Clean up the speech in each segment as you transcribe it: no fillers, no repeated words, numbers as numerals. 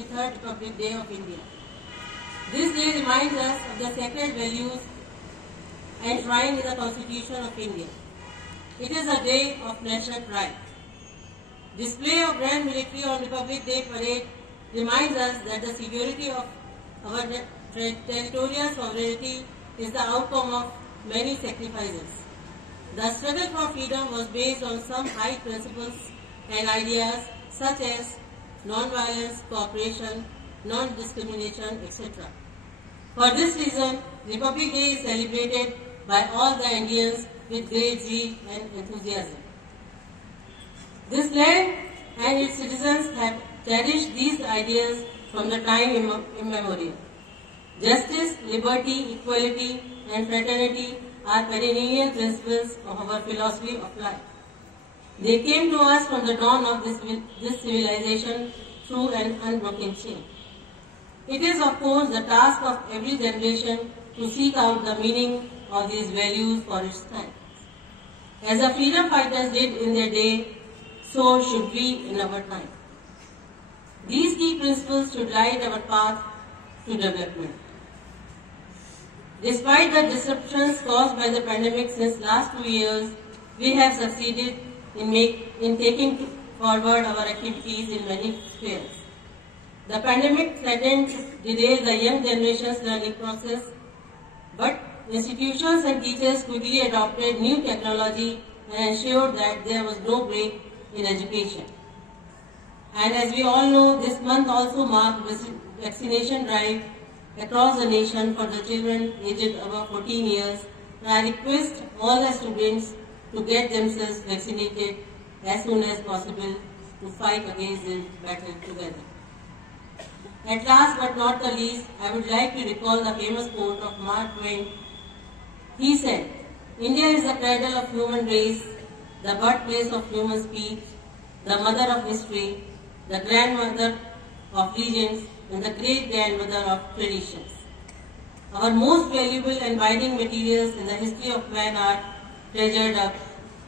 73rd Republic Day of India. This day reminds us of the sacred values enshrined in the Constitution of India. It is a day of national pride. Display of Grand Military on Republic Day Parade reminds us that the security of our territorial sovereignty is the outcome of many sacrifices. The struggle for freedom was based on some high principles and ideas such as non-violence, cooperation, non-discrimination, etc. For this reason, Republic Day is celebrated by all the Indians with great zeal and enthusiasm. This land and its citizens have cherished these ideas from the time immemorial. Justice, liberty, equality, and fraternity are perennial principles of our philosophy of life. They came to us from the dawn of this civilization through an unbroken chain. It is, of course, the task of every generation to seek out the meaning of these values for its time. As the freedom fighters did in their day, so should we in our time. These key principles should guide our path to development. Despite the disruptions caused by the pandemic since last 2 years, we have succeeded in taking forward our activities in many spheres. The pandemic threatened to derail the young generation's learning process, but institutions and teachers quickly adopted new technology and ensured that there was no break in education. And as we all know, this month also marked vaccination drive across the nation for the children aged above 14 years. And I request all the students to get themselves vaccinated as soon as possible to fight against this battle together. At last but not the least, I would like to recall the famous quote of Mark Twain. He said, "India is the cradle of human race, the birthplace of human speech, the mother of history, the grandmother of legends, and the great-grandmother of traditions. Our most valuable and binding materials in the history of man are treasured up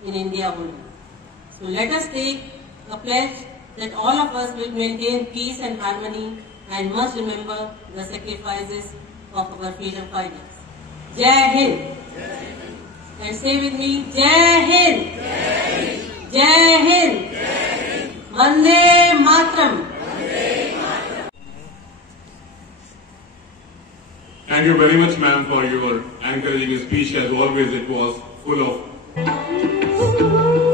in India only." So let us take a pledge that all of us will maintain peace and harmony and must remember the sacrifices of our freedom fighters. Jai Hind! And say with me, Jai Hind! Jai Hind! Vande Mataram! Thank you very much, ma'am, for your encouraging speech. As always, it was full of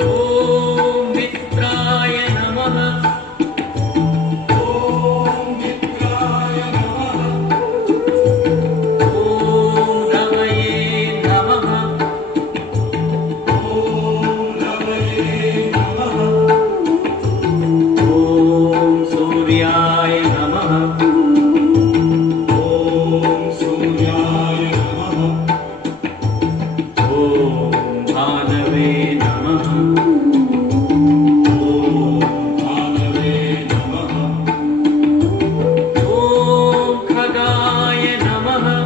Om Mitraya Namaha. Om Mitraya Namaha. Om Namaye Namaha. Om Namaye Namaha. Om Suryaya Namaha. Om Suryaya Namaha. Om Bhanave Namaha. Om Bhanave Namaha. Om Khagaya Namaha.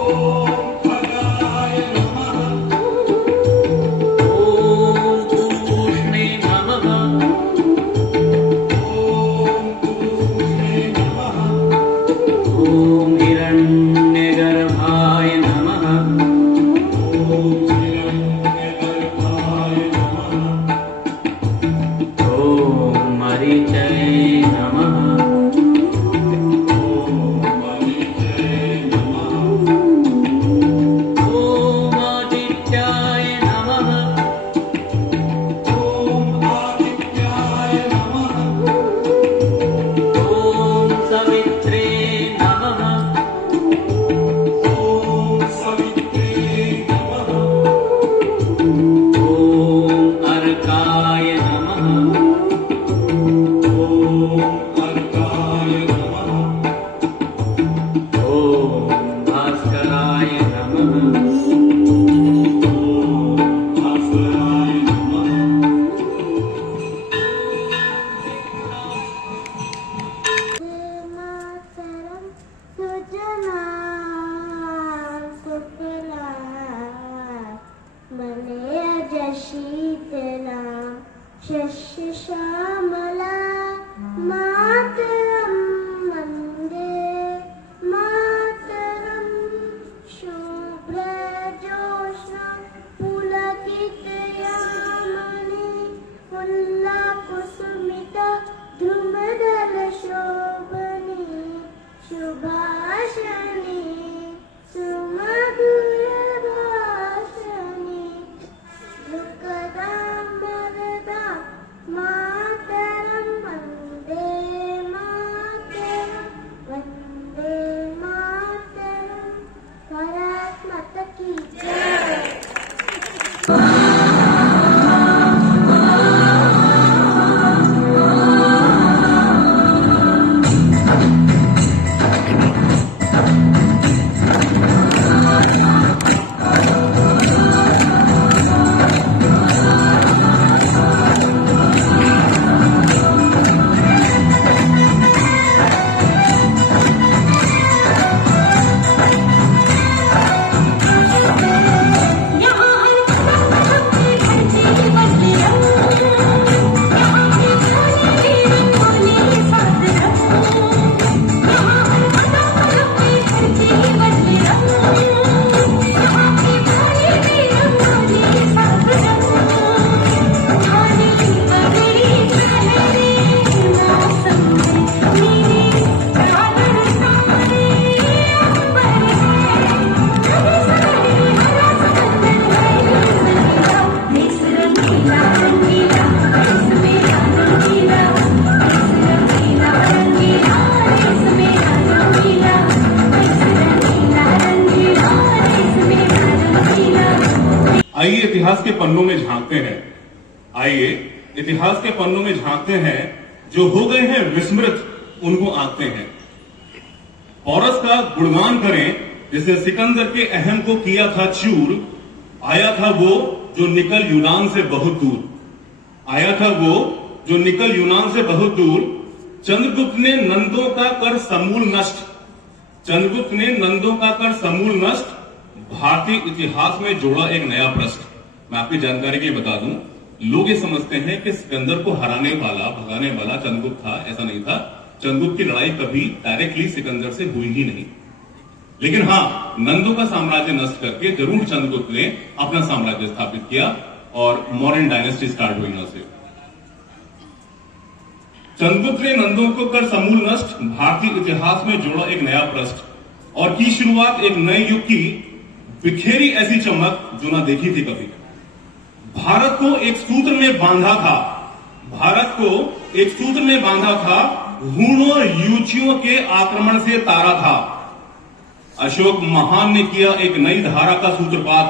Om Khagaya Namaha. Om Tushne Namaha. Om Tushne Namaha. Om Hiranyagarbhaya Namaha. Om Hiranyagarbhaya Namaha. Om Maricaya Namaha. Om Maricaya Namaha. Om Adityaya Namaha. Om Adityaya Namaha. Om Savitre Namaha. Om Savitre Namaha. Om Arkaya Namaha. Om Arkaya Namaha. Om Bhaskaraya Namaha. Om Bhaskaraya Namaha. Mataram Sujalam Sufilam Malaya Jashitalam Shashi Shamala शोभनी Subhashini सुमधुर भाषिणी दुःखदां वरदां मातरं वन्दे मातरं वन्दे मातरं भारत माता की जय। आइए इतिहास के पन्नों में झांकते हैं। आइए इतिहास के पन्नों में झांकते हैं। जो हो गए हैं विस्मृत उनको आंकते हैं। पौरस का गुणगान करें जिसे सिकंदर के अहम को किया था चूर। आया था वो जो निकल यूनान से बहुत दूर। आया था वो जो निकल यूनान से बहुत दूर। चंद्रगुप्त ने नंदों का कर समूल नष्ट। चंद्रगुप्त ने नंदों का कर समूल नष्ट। भारतीय इतिहास में जोड़ा एक नया पृष्ठ। मैं आपकी जानकारी के लिए बता दूं, लोग ये समझते हैं कि सिकंदर को हराने वाला भगाने वाला चंद्रगुप्त था। ऐसा नहीं था। चंद्रगुप्त की लड़ाई कभी डायरेक्टली सिकंदर से हुई ही नहीं। लेकिन हां, नंदों का साम्राज्य नष्ट करके जरूर चंद्रगुप्त ने अपना साम्राज्य स्थापित किया और मौर्यन डायनेस्टी स्टार्ट हुई यहां से। चंद्रगुप्त ने नंदों को कर समूल नष्ट। भारतीय इतिहास में जोड़ा एक नया पृष्ठ और की शुरुआत एक नए युग की। बिखेरी ऐसी चमक जो ना देखी थी कभी। भारत को एक सूत्र में बांधा था। भारत को एक सूत्र में बांधा था। हूणों और यूचियों के आक्रमण से तारा था। अशोक महान ने किया एक नई धारा का सूत्रपात।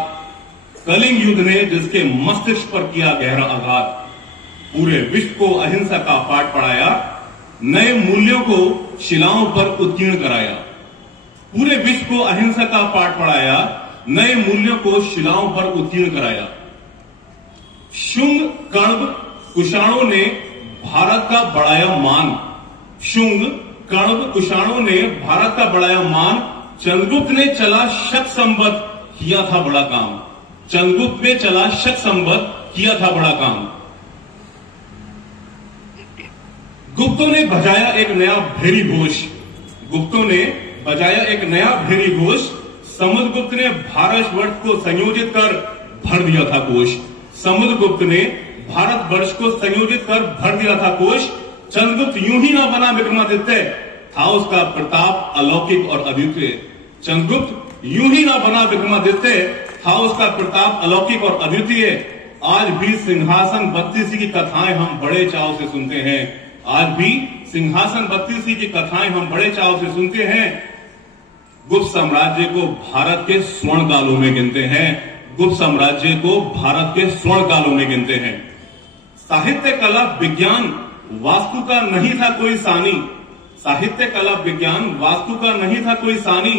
कलिंग युद्ध ने जिसके मस्तिष्क पर किया गहरा आघात। पूरे विश्व को अहिंसा का पाठ पढ़ाया। नए मूल्यों को शिलाओं पर उत्कीर्ण कराया। पूरे विश्व को अहिंसा का पाठ पढ़ाया। नए मूल्यों को शिलाओं पर उत्कीर्ण कराया। शुंग कण्व कुषाणों ने भारत का बढ़ाया मान। शुंग कण्व कुषाणों ने भारत का बढ़ाया मान। चंद्रगुप्त ने चला शक संवत किया था बड़ा काम। चंद्रगुप्त ने चला शक संवत किया था बड़ा काम। गुप्तों ने बजाया एक नया भेरी घोष। गुप्तों ने बजाया एक नया भेरी घोष। समुद्रगुप्त ने भारतवर्ष को संयोजित कर भर दिया था कोश। समुद्रगुप्त ने भारतवर्ष को संयोजित कर भर दिया था कोश। चंद्रगुप्त यूं ही ना बना विक्रमादित्य, था उसका प्रताप अलौकिक और अद्वितीय। चंद्रगुप्त यूं ही ना बना विक्रमादित्य, था उसका प्रताप अलौकिक और अद्वितीय। आज भी सिंहासन बत्तीसी की कथाएं हम बड़े चाव से सुनते हैं। आज भी सिंहासन बत्तीसी की कथाएं हम बड़े चाव से सुनते हैं। गुप्त साम्राज्य को भारत के स्वर्ण कालों में गिनते हैं। गुप्त साम्राज्य को भारत के स्वर्ण कालों में गिनते हैं। साहित्य कला विज्ञान वास्तु का नहीं था कोई सानी। साहित्य कला विज्ञान वास्तु का नहीं था कोई सानी।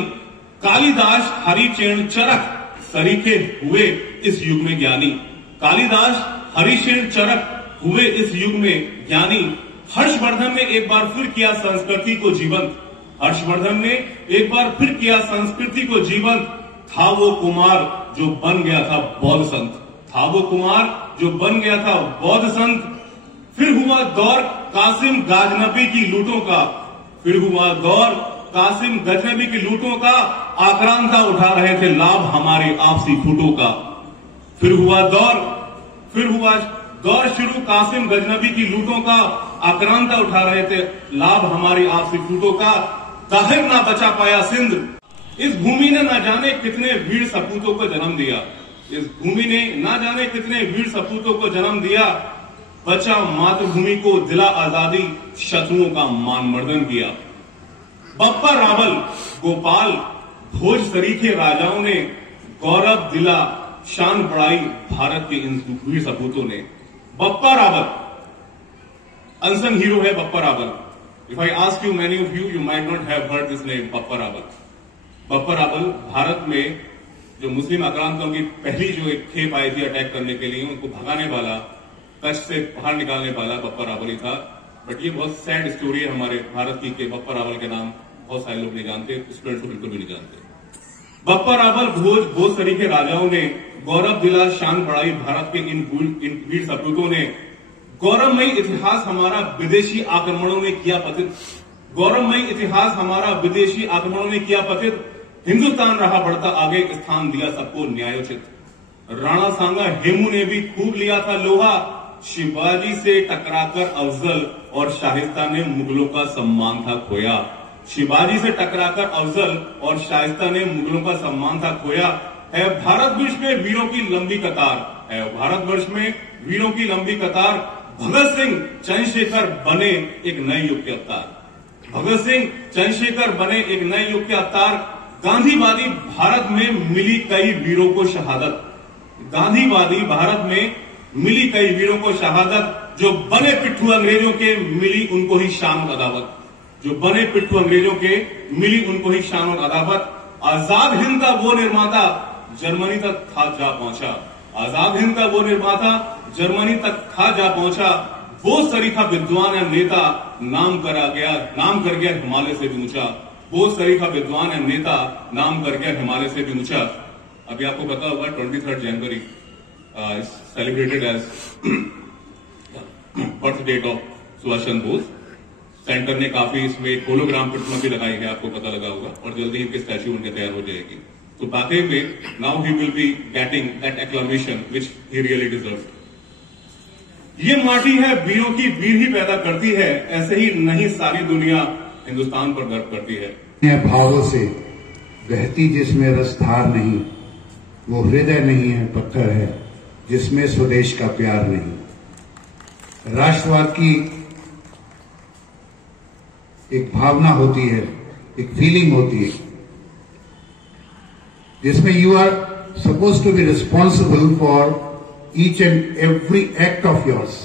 कालिदास हरिचरण चरक सरीखे हुए इस युग में ज्ञानी। कालिदास हरिचरण चरक हुए इस युग में ज्ञानी। हर्षवर्धन ने एक बार फिर किया संस्कृति को जीवंत। हर्षवर्धन ने एक बार फिर किया संस्कृति को जीवंत। था वो कुमार जो बन गया था बौद्ध संत। था वो कुमार जो बन गया था बौद्ध संत। फिर हुआ दौर कासिम गाजनबी की लूटों का। फिर हुआ दौर कासिम गजनबी की लूटों का। आक्रांता उठा रहे थे लाभ हमारे आपसी फूटों का। फिर हुआ दौर शुरू कासिम गजनबी की लूटों का। आक्रांता उठा रहे थे, लाभ हमारी आपसी टूटों का, ताहिर ना बचा पाया सिंध। इस भूमि ने ना जाने कितने वीर सपूतों को जन्म दिया, इस भूमि ने ना जाने कितने वीर सपूतों को जन्म दिया। बचा मातृभूमि को दिला आजादी, शत्रुओं का मान मर्दन किया। बप्पा रावल, गोपाल, भोज सरीखे राजाओं ने गौरव दिला, शान बढ़ाई भारत के इन वीर सपूतों ने। बप्पा रावल अनसंग हीरो है। Bappa Rawal, if I ask you, many of you might not have heard this name, Bappa Rawal. Bappa Rawal Bharat में जो मुस्लिम आक्रांताओं की पहली जो एक खेप आई थी अटैक करने के लिए, उनको भगाने वाला, कच्छ से बाहर निकालने वाला बप्पा रावल ही था। बट ये बहुत सैड स्टोरी है हमारे भारत की कि बप्पा रावल के नाम बहुत सारे लोग नहीं जानते, स्टूडेंट्स को बिल्कुल भी नहीं जानते। बप्पा रावल, भोज सरीखे राजाओं ने गौरव दिला, शान बढ़ाई भारत के इन वीर सपूतों ने। गौरवमयी इतिहास हमारा विदेशी आक्रमणों ने किया पतित, गौरवमयी इतिहास हमारा विदेशी आक्रमणों ने किया पतित। हिंदुस्तान रहा बढ़ता आगे, स्थान दिया सबको न्यायोचित। राणा सांगा हेमू ने भी खूब लिया था लोहा, शिवाजी से टकराकर अफजल और शाहिस्ता ने मुगलों का सम्मान था खोया। शिवाजी से टकराकर अफजल और शाइस्ता ने मुगलों का सम्मान था खोया। है भारतवर्ष में वीरों की लंबी कतार, है भारतवर्ष में वीरों की लंबी कतार। भगत सिंह, चंद्रशेखर बने एक नए युग के अवतार। भगत सिंह, चंद्रशेखर बने एक नए युग के अवतार। गांधीवादी भारत में मिली कई वीरों को शहादत, गांधीवादी भारत में मिली कई वीरों को शहादत। जो बने पिट्ठू अंग्रेजों के मिली उनको ही शान और अदावत, जो बने पिट्ठू अंग्रेजों के मिली उनको ही शान और अदावत। आजाद हिंद का वो निर्माता जर्मनी तक था जा पहुंचा, आजाद हिंद का वो निर्माता जर्मनी तक था जा पहुंचा। वो सरीखा विद्वान है नेता, नाम कर गया हिमालय से भी ऊंचा। वो सरीखा विद्वान है नेता, नाम कर गया हिमालय से भी ऊंचा। अभी आपको पता होगा 23 जनवरी celebrated as birth date of Subhash Chandra Bose. Centre ने काफी इसमें एक होलोग्राम प्रतिमा भी लगाई है, आपको पता लगा होगा, और जल्दी इनकी स्टैच्यू उनके तैयार हो जाएगी। तो बातें में now he will be getting that acclamation which he really deserve. ये माटी है वीरों की, वीर ही पैदा करती है, ऐसे ही नहीं सारी दुनिया हिंदुस्तान पर गर्व करती है। भावों से बहती जिसमें रसधार नहीं, वो हृदय नहीं है पत्थर है जिसमें स्वदेश का प्यार नहीं। राष्ट्रवाद की एक भावना होती है, एक फीलिंग होती है, जिसमें you are suppose to be responsible for each and every act of yours.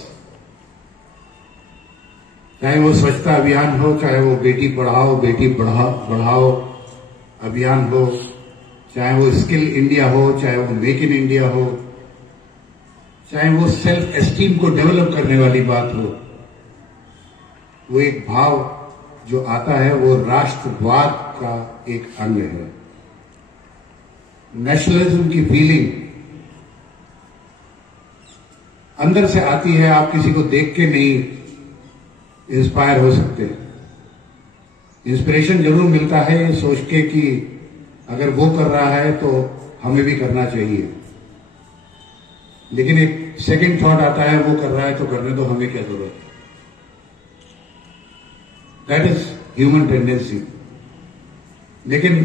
चाहे वो स्वच्छता अभियान हो, चाहे वो बेटी पढ़ाओ बेटी बढ़ाओ अभियान हो, चाहे वो स्किल इंडिया हो, चाहे वो मेक इन इंडिया हो, चाहे वो सेल्फ एस्टीम को डेवलप करने वाली बात हो। वो एक भाव जो आता है वो राष्ट्रवाद का एक अंग है। नेशनलिज्म की फीलिंग अंदर से आती है, आप किसी को देख के नहीं इंस्पायर हो सकते। इंस्पिरेशन जरूर मिलता है ये सोच के कि अगर वो कर रहा है तो हमें भी करना चाहिए, लेकिन एक सेकंड थॉट आता है वो कर रहा है तो करने दो, हमें क्या जरूरत है। That is human tendency. लेकिन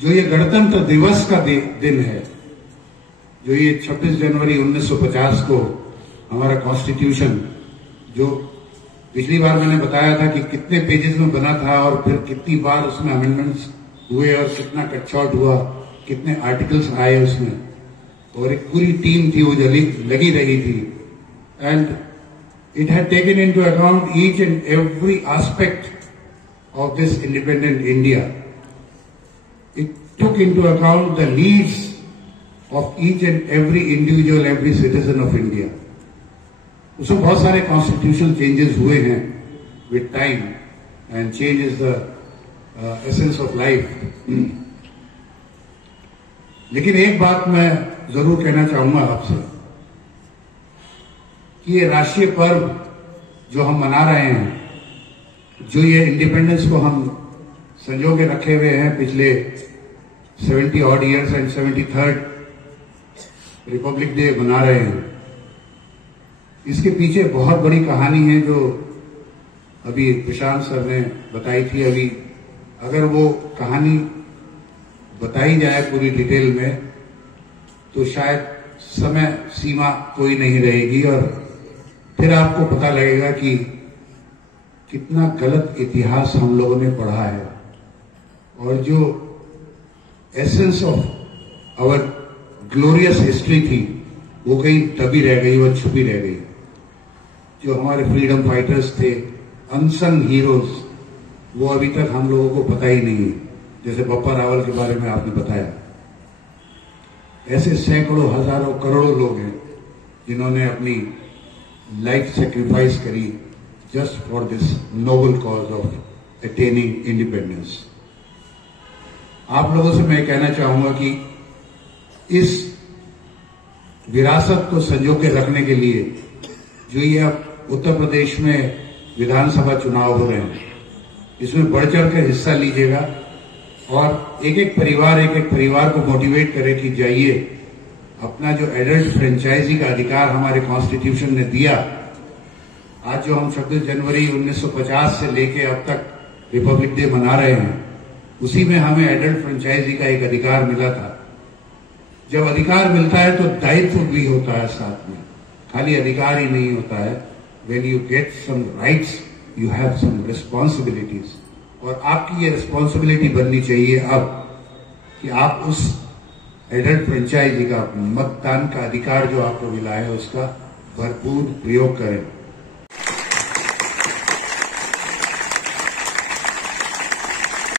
जो ये गणतंत्र दिवस का दिन है, जो ये 26 जनवरी 1950 को हमारा कॉन्स्टिट्यूशन, जो पिछली बार मैंने बताया था कि कितने पेजेस में बना था और फिर कितनी बार उसमें अमेंडमेंट्स हुए और कितना कट शॉर्ट हुआ, कितने आर्टिकल्स आए उसमें, और एक पूरी टीम थी वो जो लगी रही थी। And it had taken into account each and every aspect of this independent India. It took into account the needs of each and every individual, every citizen of India. उसमें बहुत सारे कॉन्स्टिट्यूशनल चेंजेस हुए हैं with time, and change is the essence of life. लेकिन एक बात मैं जरूर कहना चाहूंगा आपसे कि ये राष्ट्रीय पर्व जो हम मना रहे हैं, जो ये इंडिपेंडेंस को हम संजो के रखे हुए हैं पिछले 70 odd years and 73rd Republic day मना रहे हैं, इसके पीछे बहुत बड़ी कहानी है जो अभी प्रशांत सर ने बताई थी। अभी अगर वो कहानी बताई जाए पूरी डिटेल में तो शायद समय सीमा कोई नहीं रहेगी और फिर आपको पता लगेगा कि कितना गलत इतिहास हम लोगों ने पढ़ा है और जो essence of our glorious history थी वो कहीं दबी रह गई और छुपी रह गई। जो हमारे फ्रीडम फाइटर्स थे, अनसंग हीरोज, वो अभी तक हम लोगों को पता ही नहीं है। जैसे बप्पा रावल के बारे में आपने बताया, ऐसे सैकड़ों हजारों करोड़ों लोग हैं जिन्होंने अपनी लाइफ सेक्रीफाइस करी just for this noble cause of attaining independence. आप लोगों से मैं कहना चाहूंगा कि इस विरासत को संजो के रखने के लिए जो ये अब उत्तर प्रदेश में विधानसभा चुनाव हो रहे हैं, इसमें बढ़ चढ़ कर हिस्सा लीजिएगा और एक एक परिवार को मोटिवेट करे कि जाइए, अपना जो एडल्ट फ्रेंचाइजी का अधिकार हमारे कॉन्स्टिट्यूशन ने दिया, आज जो हम 26 जनवरी 1950 से लेके अब तक रिपब्लिक डे मना रहे हैं, उसी में हमें एडल्ट फ्रेंचाइजी का एक अधिकार मिला था। जब अधिकार मिलता है तो दायित्व भी होता है साथ में, खाली अधिकार ही नहीं होता है। When you get some rights you have some responsibilities, और आपकी ये रिस्पॉन्सिबिलिटी बननी चाहिए अब कि आप उस एडल्ट फ्रेंचाइजी का, मतदान का अधिकार जो आपको मिला है, उसका भरपूर प्रयोग करें।